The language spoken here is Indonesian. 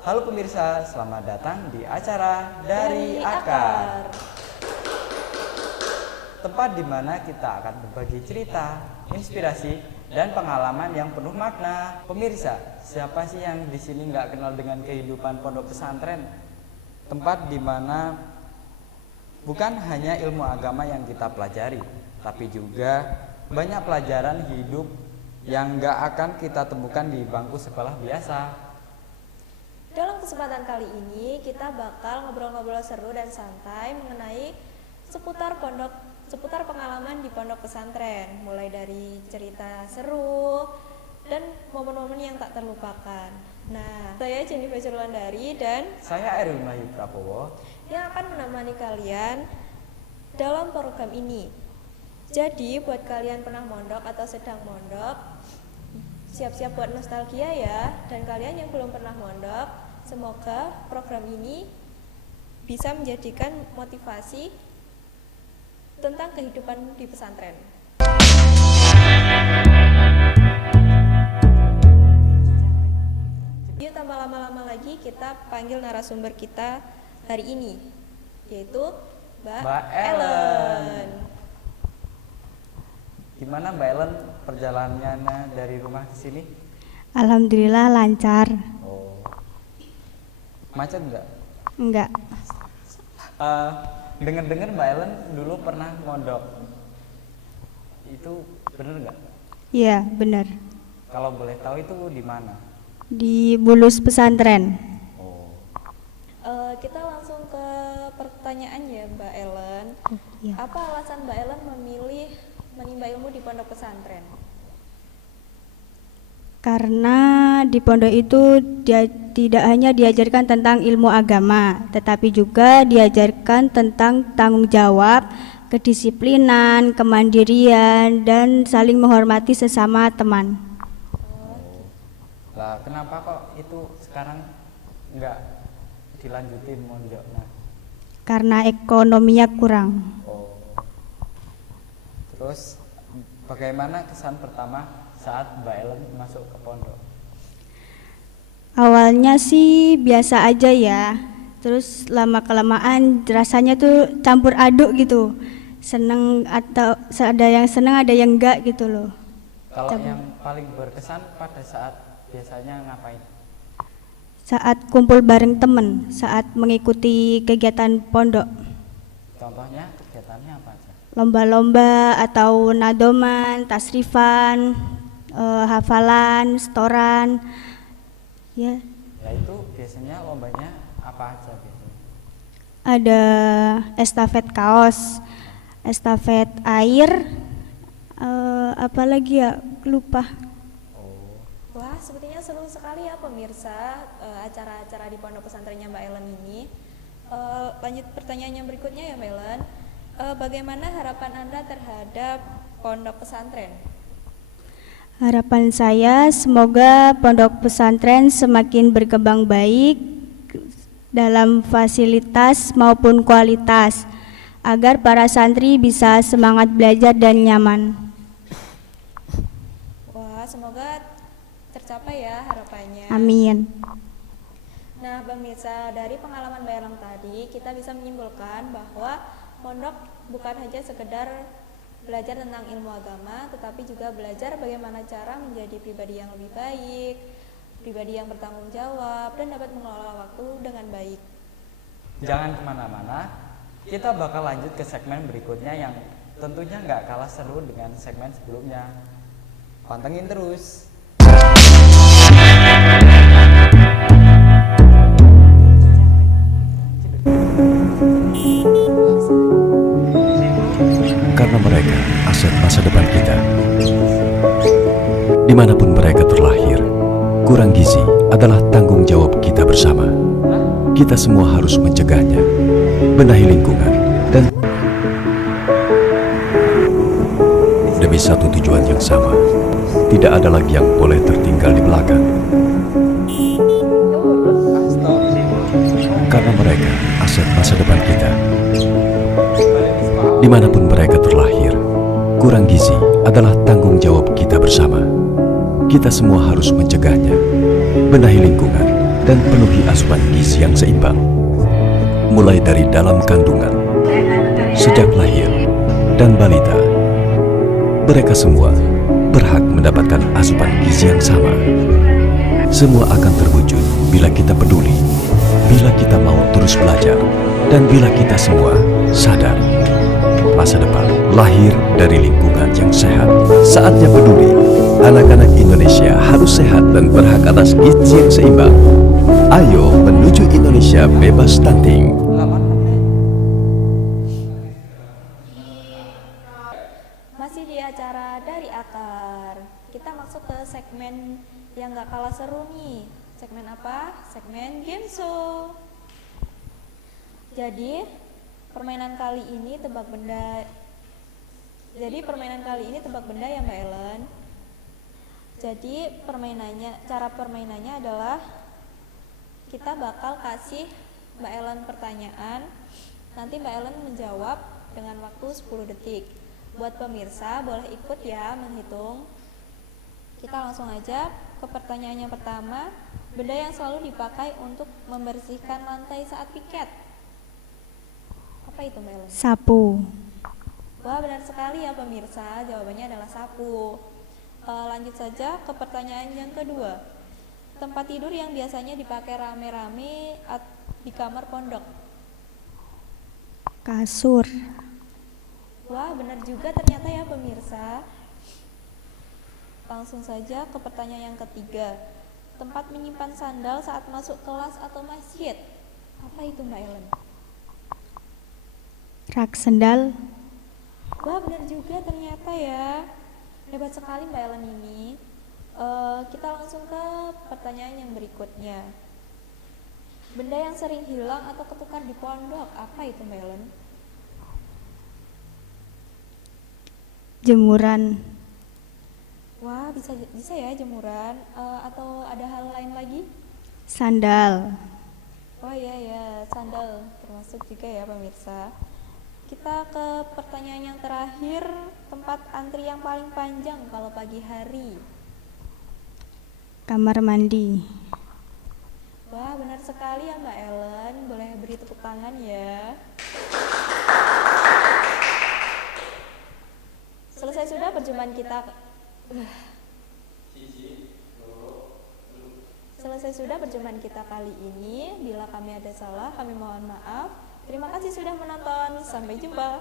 Halo pemirsa, selamat datang di acara Dari Akar. Tempat di mana kita akan berbagi cerita, inspirasi, dan pengalaman yang penuh makna. Pemirsa, siapa sih yang di sini nggak kenal dengan kehidupan pondok pesantren? Tempat di mana bukan hanya ilmu agama yang kita pelajari, tapi juga banyak pelajaran hidup yang nggak akan kita temukan di bangku sekolah biasa. Dalam kesempatan kali ini kita bakal ngobrol-ngobrol seru dan santai mengenai seputar pengalaman di pondok pesantren, mulai dari cerita seru dan momen-momen yang tak terlupakan. Nah, saya Jennifer Surlandari dan Saya Erwin Wahyu Prabowo yang akan menemani kalian dalam program ini. Jadi buat kalian pernah mondok atau sedang mondok, siap-siap buat nostalgia ya. Dan kalian yang belum pernah mondok, semoga program ini bisa menjadikan motivasi tentang kehidupan di pesantren. Yuk, tanpa lama-lama lagi kita panggil narasumber kita hari ini, yaitu Mbak Ellen. Gimana Mbak Ellen perjalanannya dari rumah ke sini? Alhamdulillah lancar. Oh. Macet nggak? Enggak. Dengar-dengar Mbak Ellen dulu pernah mondok. Itu bener nggak? Iya, benar. Kalau boleh tahu itu di mana? Di Bulus Pesantren. Oh. Kita langsung ke pertanyaan ya Mbak Ellen. Iya. Apa alasan Mbak Ellen memilih menimba ilmu di pondok pesantren? Karena di pondok itu tidak hanya diajarkan tentang ilmu agama, tetapi juga diajarkan tentang tanggung jawab, kedisiplinan, kemandirian, dan saling menghormati sesama teman. Lah kenapa kok itu sekarang nggak dilanjutin mondoknya? Karena ekonominya kurang. Oh. Terus bagaimana kesan pertama saat Mbak Ellen masuk ke pondok? Awalnya sih biasa aja ya, terus lama-kelamaan rasanya tuh campur aduk gitu. Seneng atau ada yang seneng ada yang enggak gitu loh. Kalau yang paling berkesan pada saat biasanya ngapain? Saat kumpul bareng temen, saat mengikuti kegiatan pondok, Contohnya kegiatannya apa aja? lomba-lomba atau nadoman, tasrifan, hafalan, setoran, ya. Ya itu biasanya lombanya apa aja biasanya? Ada estafet kaos, estafet air, apa lagi ya, lupa. Oh. Wah, sepertinya seru sekali ya pemirsa acara-acara di pondok pesantrennya Mbak Ellen ini. Lanjut pertanyaan yang berikutnya ya Mbak Ellen. Bagaimana harapan Anda terhadap pondok pesantren? Harapan saya semoga pondok pesantren semakin berkembang baik dalam fasilitas maupun kualitas, agar para santri bisa semangat belajar dan nyaman. Wah, semoga tercapai ya harapannya. Amin. Nah, pemirsa, dari pengalaman Mbak Ellen tadi, kita bisa menyimpulkan bahwa pondok bukan hanya sekedar belajar tentang ilmu agama, tetapi juga belajar bagaimana cara menjadi pribadi yang lebih baik, pribadi yang bertanggung jawab, dan dapat mengelola waktu dengan baik. Jangan kemana-mana, kita bakal lanjut ke segmen berikutnya yang tentunya nggak kalah seru dengan segmen sebelumnya. Pantengin terus. Karena mereka aset masa depan kita. Dimanapun mereka terlahir, kurang gizi adalah tanggung jawab kita bersama. Kita semua harus mencegahnya, benahi lingkungan, dan demi satu tujuan yang sama. Tidak ada lagi yang boleh tertinggal di belakang. Karena mereka aset masa depan kita. Dimanapun mereka terlahir, kurang gizi adalah tanggung jawab kita bersama. Kita semua harus mencegahnya, benahi lingkungan, dan penuhi asupan gizi yang seimbang. Mulai dari dalam kandungan, sejak lahir, dan balita, mereka semua berhak mendapatkan asupan gizi yang sama. Semua akan terwujud bila kita peduli, bila kita mau terus belajar, dan bila kita semua sadar masa depan lahir dari lingkungan yang sehat. Saatnya peduli. Anak-anak Indonesia harus sehat dan berhak atas gizi yang seimbang. Ayo menuju Indonesia bebas stunting. Masih di acara Dari Akar, kita masuk ke segmen yang gak kalah seru nih. Segmen apa? Segmen game show. Jadi permainan kali ini tebak benda. Ya Mbak Ellen. Jadi cara permainannya adalah kita bakal kasih Mbak Ellen pertanyaan. Nanti Mbak Ellen menjawab dengan waktu 10 detik. Buat pemirsa boleh ikut ya menghitung. Kita langsung aja ke pertanyaan yang pertama. Benda yang selalu dipakai untuk membersihkan lantai saat piket. Apa itu Mbak Ellen? Sapu. Wah, benar sekali ya pemirsa, jawabannya adalah sapu. Lanjut saja ke pertanyaan yang kedua. Tempat tidur yang biasanya dipakai rame-rame di kamar pondok. Kasur. Wah, benar juga ternyata ya pemirsa. Langsung saja ke pertanyaan yang ketiga. Tempat menyimpan sandal saat masuk kelas atau masjid. Apa itu Mbak Ellen? Rak sendal. Wah, benar juga ternyata ya. Hebat sekali Mbak Ellen ini. Kita langsung ke pertanyaan yang berikutnya. Benda yang sering hilang atau ketukar di pondok, apa itu Mbak Ellen? Jemuran. Wah, bisa ya jemuran. Atau ada hal lain lagi? Sandal. Oh iya, sandal termasuk juga ya pemirsa. Kita ke pertanyaan yang terakhir. Tempat antri yang paling panjang kalau pagi hari. Kamar mandi. Wah, benar sekali ya Mbak Ellen. Boleh beri tepuk tangan ya. Selesai sudah perjumpaan kita. Selesai sudah perjumpaan kita kali ini. Bila kami ada salah, kami mohon maaf. Terima kasih sudah menonton. Sampai jumpa.